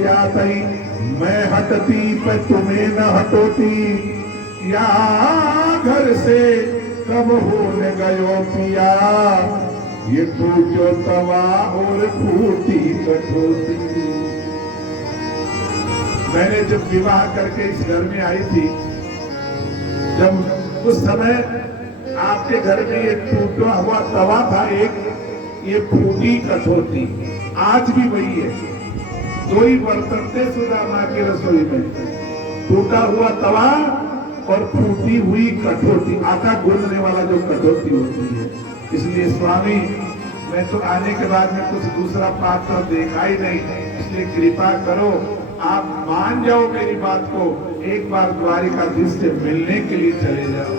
पिया तई, मैं हटती पे तुम्हें न हटोती, या घर से कब होने गयो पिया, ये टूटो तवा और फूटी कठोती। मैंने जब विवाह करके इस घर में आई थी, जब उस समय आपके घर में ये टूटा हुआ तवा था एक, ये फूटी कठोती, आज भी वही है। दो ही बर्तन थे सुदामा की रसोई में, टूटा हुआ तवा और फूटी हुई कठोती, आटा गूंदने वाला जो कठोती होती है। इसलिए स्वामी, मैं तो आने के बाद में कुछ दूसरा पात्र देखा ही नहीं, इसलिए कृपा करो, आप मान जाओ मेरी बात को, एक बार द्वारिकाधीश से मिलने के लिए चले जाओ।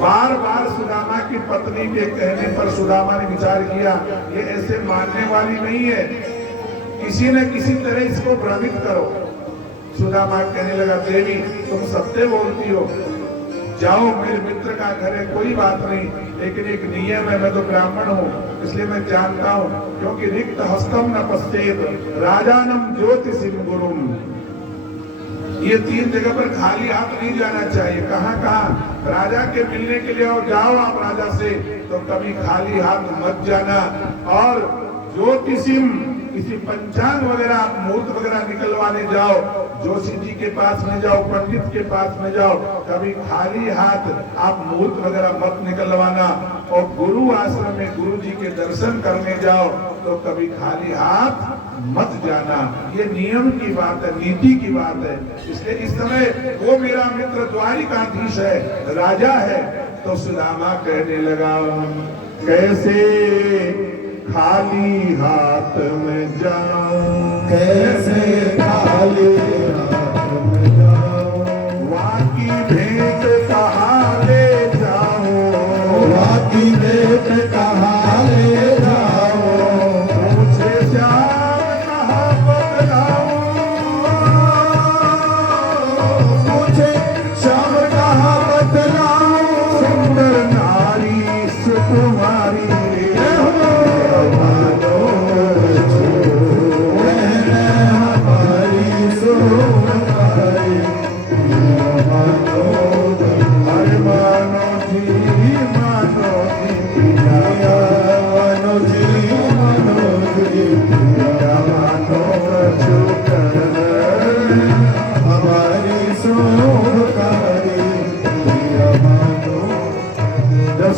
बार बार सुदामा की पत्नी के कहने पर सुदामा ने विचार किया, ये ऐसे मानने वाली नहीं है, किसी न किसी तरह इसको भ्रमित करो। सुदामा कहने लगा, देवी तुम सत्य बोलती हो, जाओ मेरे मित्र का घर है, कोई बात नहीं, लेकिन एक नियम है, मैं तो ब्राह्मण हूँ, इसलिए मैं जानता हूँ, क्योंकि रिक्त हस्तम न पश्चेत राजानम ज्योतिषिम गुरुम, ये 3 जगह पर खाली हाथ नहीं जाना चाहिए। कहाँ कहाँ? राजा के मिलने के लिए और जाओ आप राजा से, तो कभी खाली हाथ मत जाना। और ज्योतिषिम, किसी पंचांग वगैरह आप मुहूर्त वगैरह निकलवाने जाओ, जोशी जी के पास में जाओ, पंडित के पास में जाओ, कभी खाली हाथ आप मुहूर्त वगैरह मत निकलवाना। और गुरु आश्रम में गुरु जी के दर्शन करने जाओ तो कभी खाली हाथ मत जाना। ये नियम की बात है, नीति की बात है। इसलिए इस समय वो मेरा मित्र द्वारिकाधीश है, राजा है। तो सुदामा कहने लगा, कैसे खाली हाथ में जाऊं, कैसे खाली हाथ में जाऊं, वहाँ की भेंट कहाँ ले जाऊं, वहाँ की भेंट कहाँ ले जाऊं, मुझे श्याम कहाँ बतलाऊं, मुझे श्याम कहाँ बतलाऊं, सुंदर नारी सुकुमारी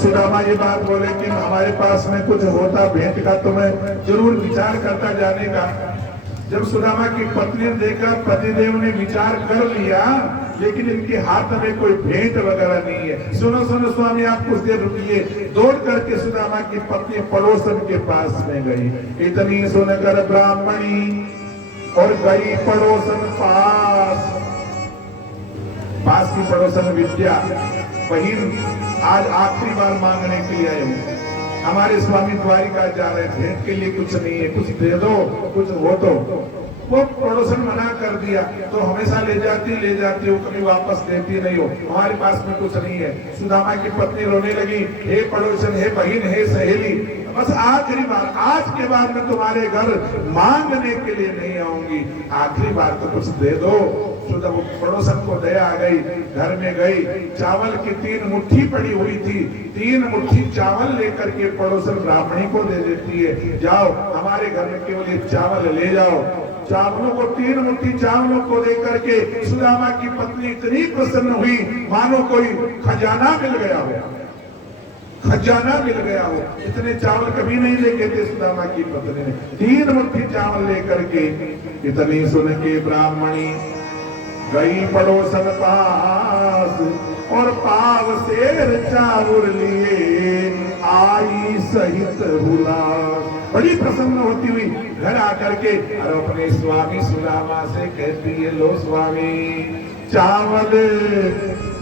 सुदामा ये बात बोले कि हमारे पास में कुछ होता भेंट का तो मैं जरूर विचार करता जाने का। जब सुदामा की पत्नी ने देखा पतिदेव ने विचार कर लिया, लेकिन इनके हाथ में कोई भेंट वगैरह नहीं है। सुनो सुनो स्वामी, आप कुछ देर रुकिए। दौड़ करके सुदामा की पत्नी पड़ोसन के पास में गई। इतनी सुनकर ब्राह्मणी और गई पड़ोसन पास की पड़ोसन विद्या, बहिन आज आखिरी बार मांगने के लिए आए हूँ, हमारे स्वामी द्वारिका जा रहे थे, के लिए कुछ नहीं है, कुछ दे दो, कुछ हो तो। वो पड़ोसन मना कर दिया, तो हमेशा ले जाती हो, कभी वापस देती नहीं हो, हमारे पास में कुछ नहीं है। सुदामा की पत्नी रोने लगी, हे पड़ोसन, हे बहिन, हे सहेली, बस आखिरी बार, आज के बाद मैं तुम्हारे घर मांगने के लिए नहीं आऊंगी, आखिरी बार तो कुछ दे दो। तो जब पड़ोसन को दया आ गई, घर में गई, चावल की 3 मुट्ठी पड़ी हुई थी, 3 मुट्ठी चावल लेकर के पड़ोसन ब्राह्मणी को दे देती है, जाओ हमारे घर में केवल ये चावल ले जाओ। चावलों को 3 मुट्ठी चावलों को लेकर के सुदामा की पत्नी इतनी प्रसन्न हुई, मानो कोई खजाना मिल गया हो, खजाना मिल गया हो। इतने चावल कभी नहीं लेके थे सुदामा की पत्नी ने, 3 मुट्ठी चावल लेकर के। इतनी सुन के ब्राह्मणी गई पड़ोसन पास और पाव से चावल लिए आई सहित हुलास। बड़ी प्रसन्न होती हुई घर आकर के और अपने स्वामी सुदामा से कहती है, लो स्वामी, चावल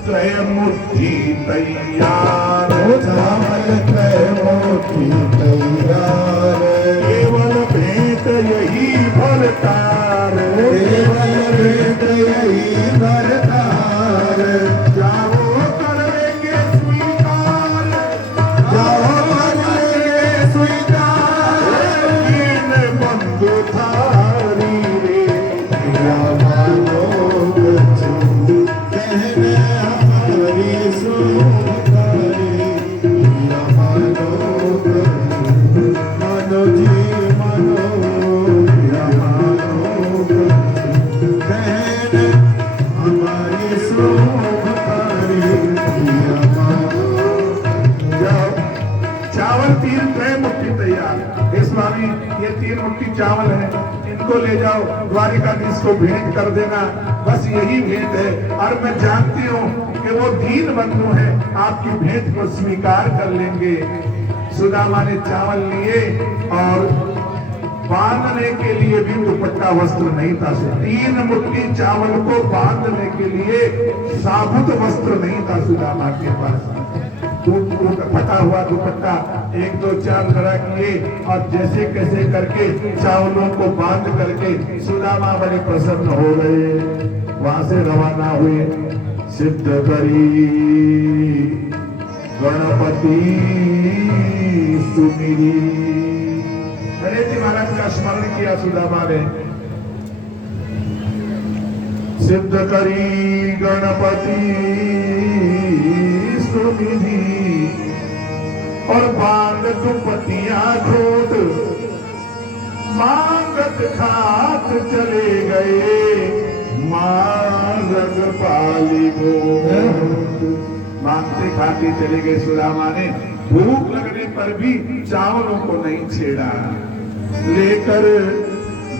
3 मुट्ठी तैयार, चावल 3 मुट्ठी तैयार, केवल भेंट यही भरतार, केवल भेंट यही भरतार, जाओ कर लेंगे स्वीकार, जाओ कर लेंगे स्वीकार, 3 बंधु थारी को ले जाओ, द्वारिकाधीश को भेंट कर देना, बस यही भेंट है। और मैं जानती हूँ कि वो दीन बंधु है, आपकी भेंट को स्वीकार कर लेंगे। सुदामा ने चावल लिए और बांधने के लिए भी दुपट्टा वस्त्र नहीं था। 3 मुट्ठी चावल को बांधने के लिए साबुत वस्त्र नहीं था सुदामा के पास। फटा हुआ दुपट्टा 1 2 4 खड़ा किए और जैसे कैसे करके चावलों को बांध करके सुदामा बड़े प्रसन्न हो गए। वहां से रवाना हुए। सिद्ध करी गणपति सुमिरी। गणेश जी महाराज का स्मरण किया सुदामा ने। सिद्ध करी गणपति सुमिरी और बांध दुपतिया खोट मांगत खात चले गए। मांग पाली गोट मांगते खाते चले गए। सुदामा ने भूख लगने पर भी चावलों को नहीं छेड़ा। लेकर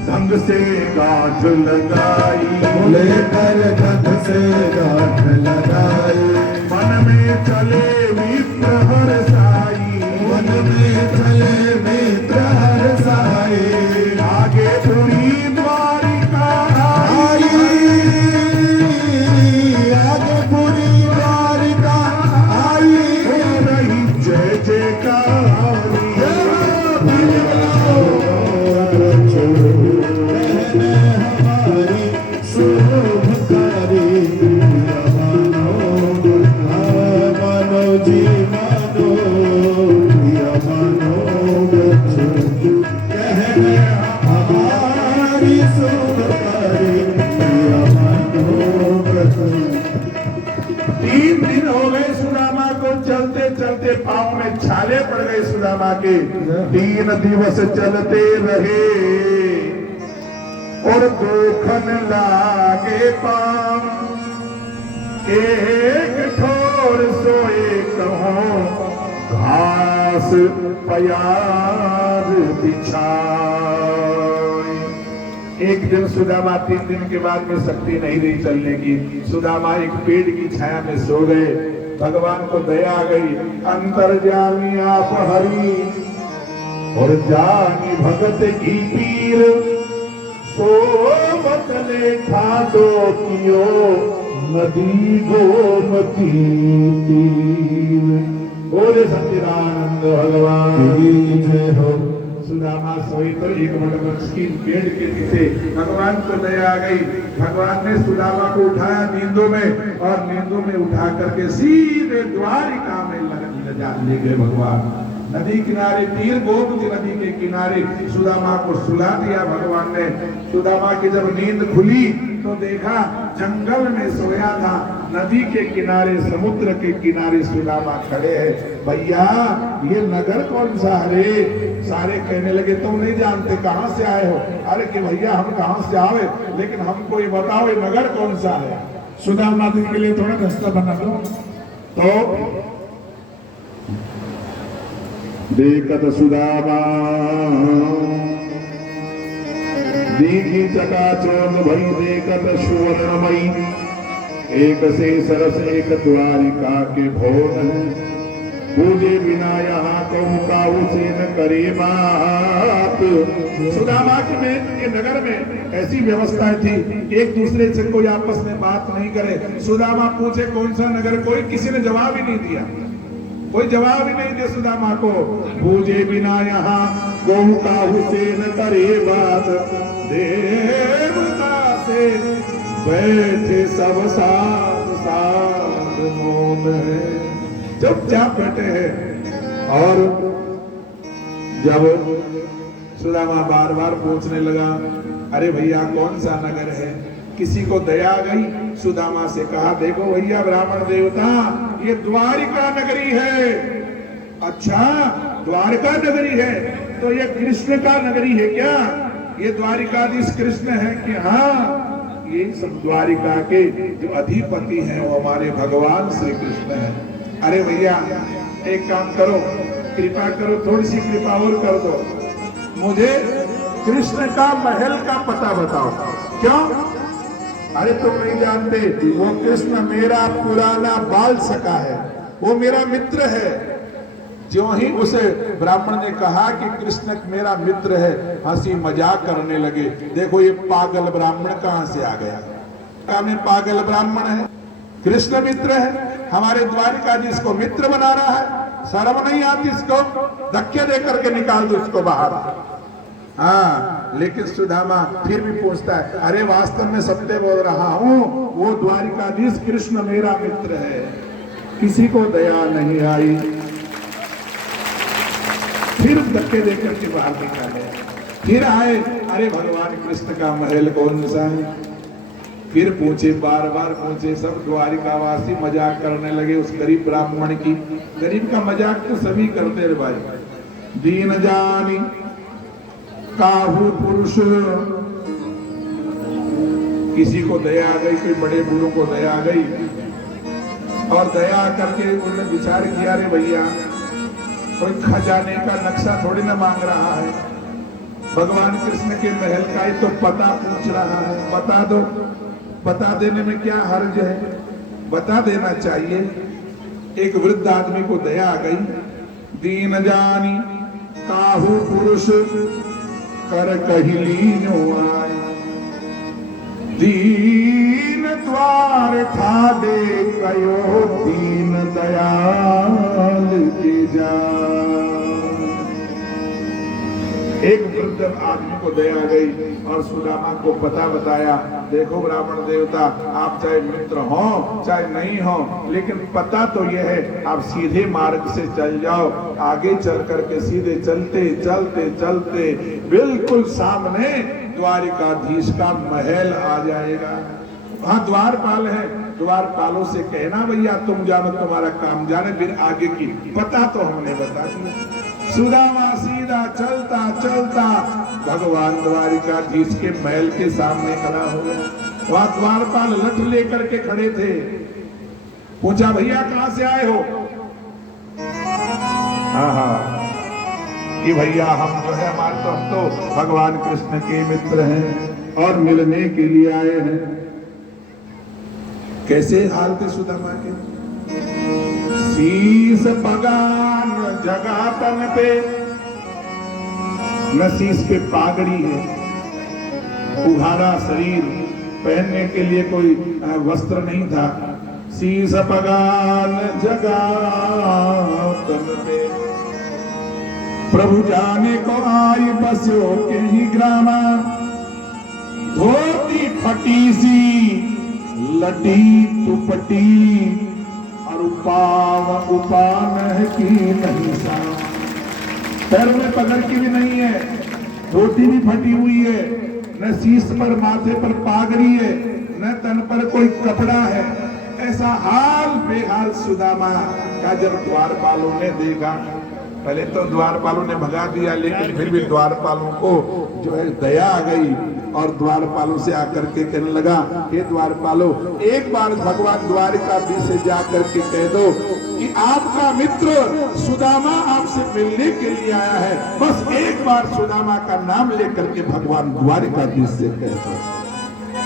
ढंग से गांठ लगाई, लेकर ढंग से गांठ लगाई। मन में चले मित्र हरसाई, मन में चले मित्र हरसाई। आगे पूरी द्वारिका आई, आगे पूरी द्वारिका आई। हो रही जय जयकारी। हमारी शुभकारी मानो जी मानो प्रिया मानो कहने हमारी शुभकारी प्रिया मानो। 3 दिन हो गए सुदामा को चलते चलते पांव में छाले पड़ गए सुदामा के। 3 दिवस चलते रहे और दुखन लागे पांव। एक ठोर सोए कहो घास प्यार बिछाए। एक दिन सुदामा 3 दिन के बाद में शक्ति नहीं रही चलने की। सुदामा एक पेड़ की छाया में सो गए। भगवान को दया आ गई। अंतर्यामी आप हरि और जानी भगत की पीर। सो बतले ठाडो कियो नदी गोमती तीर। बोले सच्चिदानंद भगवान की जय हो। सुदामा सोई तो एक वटवृक्ष की पेड़ के नीचे भगवान को दया आ गई। भगवान ने सुदामा को उठाया नींदों में और नींदों में उठा करके सीधे द्वारिका में ले गए। भगवान नदी किनारे तीर गोमती नदी के किनारे सुदामा को सुला दिया भगवान ने। सुदामा की जब नींद खुली तो देखा जंगल में सोया था, नदी के किनारे समुद्र के किनारे सुदामा खड़े हैं। भैया ये नगर कौन सा है? सारे कहने लगे तुम नहीं जानते कहां से आए हो? अरे कि भैया हम कहां से आए, लेकिन हमको ये बताओ ये नगर कौन सा है? सुदामा जी के लिए थोड़ा रास्ता बना दो। तो देखत सुदामा देखी चकाचौंध भई देखत सुवर्णमयी। एक से सरस एक द्वारिका के भवन। पूजे बिना यहाँ कहूँ काऊ से न करे बात। सुदामा में ये नगर में ऐसी व्यवस्था थी, एक दूसरे से कोई आपस में बात नहीं करे। सुदामा पूछे कौन सा नगर, कोई किसी ने जवाब ही नहीं दिया। कोई जवाब ही नहीं दे सुदामा को। पूजे बिना यहाँ कहूँ काऊ से न करे बात। देवता से बैठे सब साथ साथ मौन है, चुपचाप बैठे हैं। और जब सुदामा बार बार पूछने लगा अरे भैया कौन सा नगर है, किसी को दया गई। सुदामा से कहा देखो भैया ब्राह्मण देवता ये द्वारिका नगरी है। अच्छा द्वारका नगरी है तो ये कृष्ण का नगरी है क्या? ये द्वारिकाधीश कृष्ण है कि? हाँ ये सब द्वारिका के जो अधिपति हैं वो हमारे भगवान श्री कृष्ण है। अरे भैया एक काम करो, कृपा करो, थोड़ी सी कृपा और कर दो। मुझे कृष्ण का महल का पता बताओ। क्यों? अरे तुम नहीं जानते, वो कृष्ण मेरा पुराना बाल सखा है, वो मेरा मित्र है। ज्यों ही उसे ब्राह्मण ने कहा कि कृष्ण मेरा मित्र है, हंसी मजाक करने लगे। देखो ये पागल ब्राह्मण कहां से आ गया? में पागल ब्राह्मण है, कृष्ण मित्र है, हमारे द्वारिकाधीश को मित्र बना रहा है। शर्म नहीं आती इसको? धक्के दे करके निकाल दो इसको बाहर। हाँ, लेकिन सुदामा फिर भी पूछता है, अरे वास्तव में सत्य बोल रहा हूं, वो द्वारिकाधीश कृष्ण मेरा मित्र है। किसी को दया नहीं आई, फिर धक्के देकर के बाहर निकाले। फिर आए, अरे भगवान कृष्ण का महल कौन सा है? फिर पूछे, बार बार पूछे। सब द्वारिकावासी मजाक करने लगे उस गरीब ब्राह्मण की। गरीब का मजाक तो सभी करते रे भाई। दीन जानी काहू पुरुष, किसी को दया आ गई, कोई बड़े बूढ़ों को दया आ गई, और दया करके उन्होंने विचार किया, रे भैया कोई खजाने का नक्शा थोड़ी ना मांग रहा है, भगवान कृष्ण के महल का ही तो पता पूछ रहा है, बता दो। बता देने में क्या हर्ज है? बता देना चाहिए। एक वृद्ध आदमी को दया आ गई। दीन जानी काहू पुरुष कर कहिलीनो आय, दीन द्वार था दे कयो दीन दयाल के जा। एक वृद्ध आदमी को दया आ गई और सुदामा को पता बताया, देखो ब्राह्मण देवता, आप चाहे मित्र हो चाहे नहीं हो, लेकिन पता तो यह है, आप सीधे मार्ग से चल जाओ। आगे चल करके सीधे चलते चलते चलते बिल्कुल सामने द्वारिकाधीश का महल आ जाएगा। वहां द्वारपाल है, द्वारपालों से कहना भैया तुम जानो तुम्हारा काम जाने, फिर आगे की पता तो हमने बता दिया। सुदामा सीधा चलता चलता भगवान द्वारिकाधीश के महल के सामने खड़ा हो गया। वहां द्वारपाल लठ लेकर के खड़े थे। पूछा, भैया कहां से आए हो? हाँ, कि भैया हम जो है हमारे तो हम तो भगवान कृष्ण के मित्र हैं और मिलने के लिए आए हैं। कैसे हाल थे सुदामा के? शीस पगान जगातन पे, न शीस पे पागड़ी है, उघाड़ा शरीर, पहनने के लिए कोई वस्त्र नहीं था। शीस पगान जगातन पे, प्रभु जाने को आई बस्यो के ही ग्रामा, धोती फटी सी लटी तुपटी, और उपान की नहीं सा, पैर में पगड़ की भी नहीं है, धोती भी फटी हुई है, न शीश पर माथे पर पागड़ी है, न तन पर कोई कपड़ा है। ऐसा हाल बेहाल सुदामा का जब द्वारपालों ने देखा, पहले तो द्वारपालों ने भगा दिया, लेकिन फिर भी द्वारपालों को जो है दया आ गई और द्वारपालों से आकर के कहने लगा, हे द्वारपालों, एक बार भगवान द्वारिकाधीश से जाकर के कह दो कि आपका मित्र सुदामा आपसे मिलने के लिए आया है। बस एक बार सुदामा का नाम लेकर के भगवान द्वारिकाधीश से कह दो,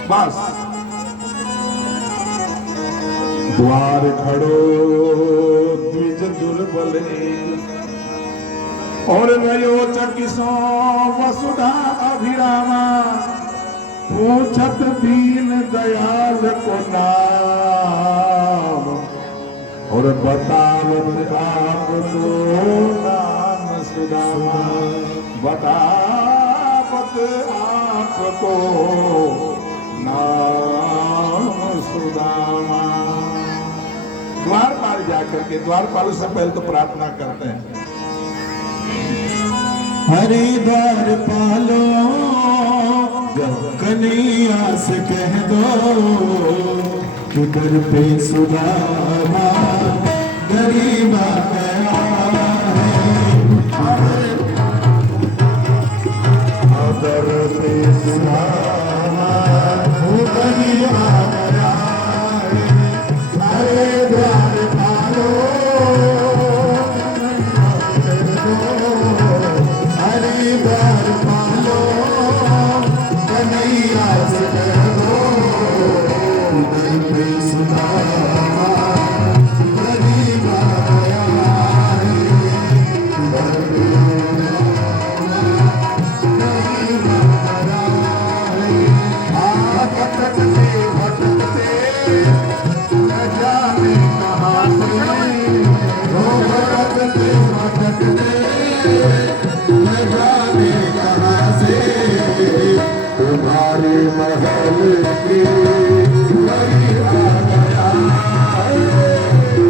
बस। द्वार खड़ो द्विज दुर्बल और रयो चकिसो वसुधा अभिरामा, पूछत दीन दयाल को नाम, और बतावत आपको नाम सुदामा, बतावत आपको नाम सुदामा। द्वारपाल जाकर के, द्वारपाल से पहले तो प्रार्थना करते हैं, हरे द्वारपालो कन्हैया से कह दो, किधर पे सुदामा गरीब आया है, अदर पे सुदामा गरीब आया है। हरे द्वारपालो हरे द्वारपालो महल की वही आ गया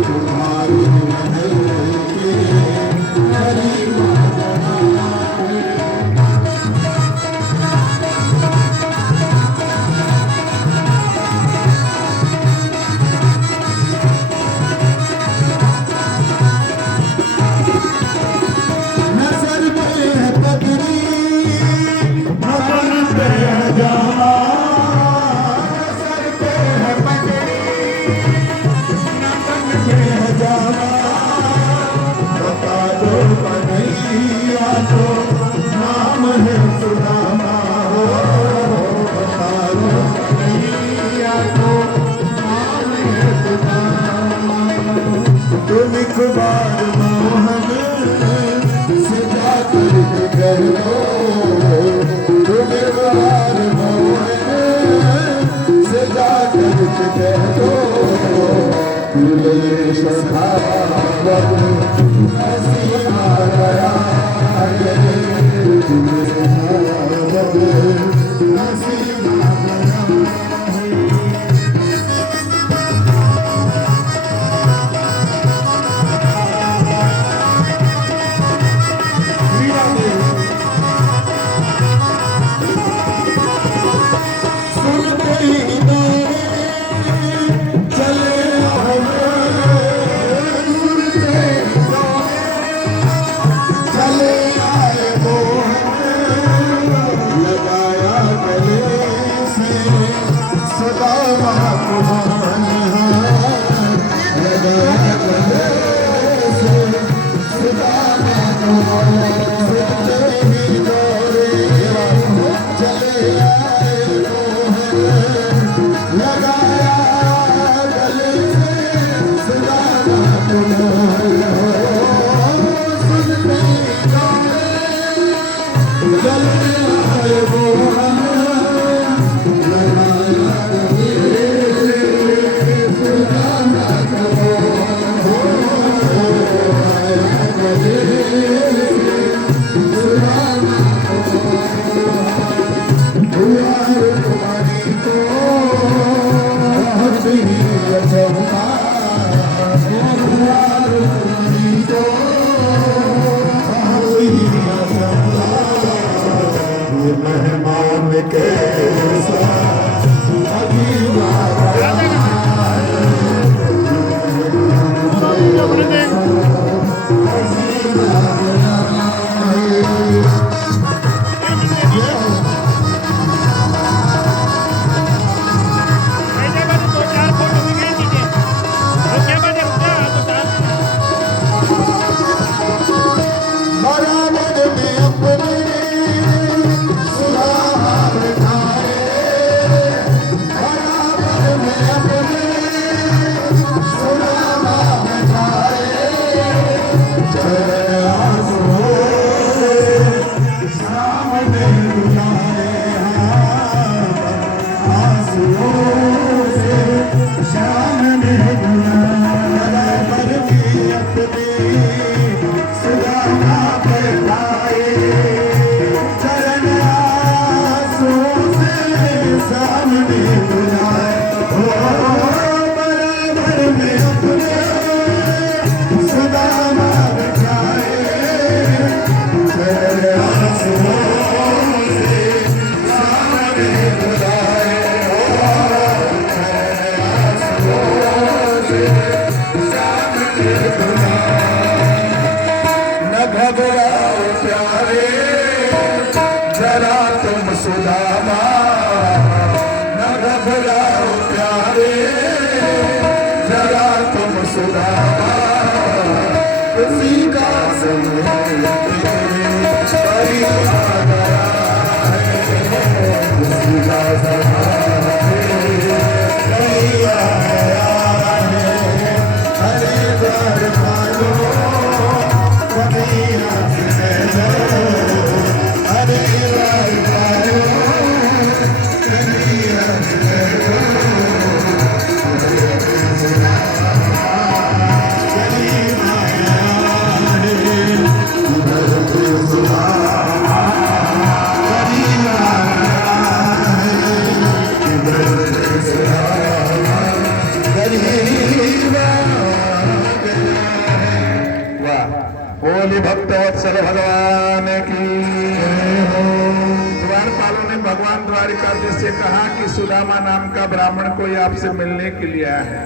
तुम्हारी महल की वही आ गया नजर पे है पगड़ी नजर पे है जामा नजर पे है पगड़ी नजर पे है जामा बता दो कन्हैया तो नाम है सुदामा बता दो कन्हैया तो नाम है सुदामा तुम एक बार मोहन सजा करके कह दो तुम एक बार मोहन सजा करके कह दो तुझे सखावत हंसी आ गया तुझे सखावत हंसी आ गया मेहमान के साथ द्वारकाधीश से कहा कि सुदामा नाम का ब्राह्मण कोई आपसे मिलने के लिए आया है।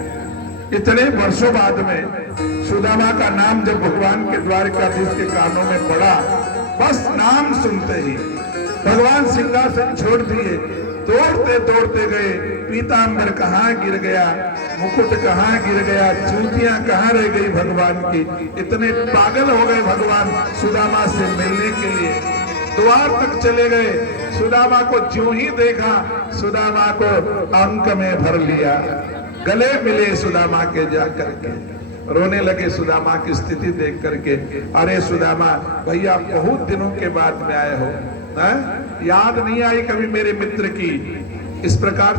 इतने वर्षों बाद में सुदामा का नाम जब भगवान के द्वारकाधीश के कानों में पड़ा, बस नाम सुनते ही भगवान सिंहासन छोड़ दिए, दौड़ते दौड़ते गए। पीतांबर कहाँ गिर गया, मुकुट कहाँ गिर गया, जूतियां कहाँ रह गई भगवान की। इतने पागल हो गए भगवान सुदामा से मिलने के लिए। द्वार तक चले गए, सुदामा को ज्यों ही देखा, सुदामा को अंक में भर लिया, गले मिले सुदामा के जा करके, रोने लगे सुदामा की स्थिति देख करके। अरे सुदामा भैया, बहुत दिनों के बाद में आए हो, याद नहीं आई कभी मेरे मित्र की। इस प्रकार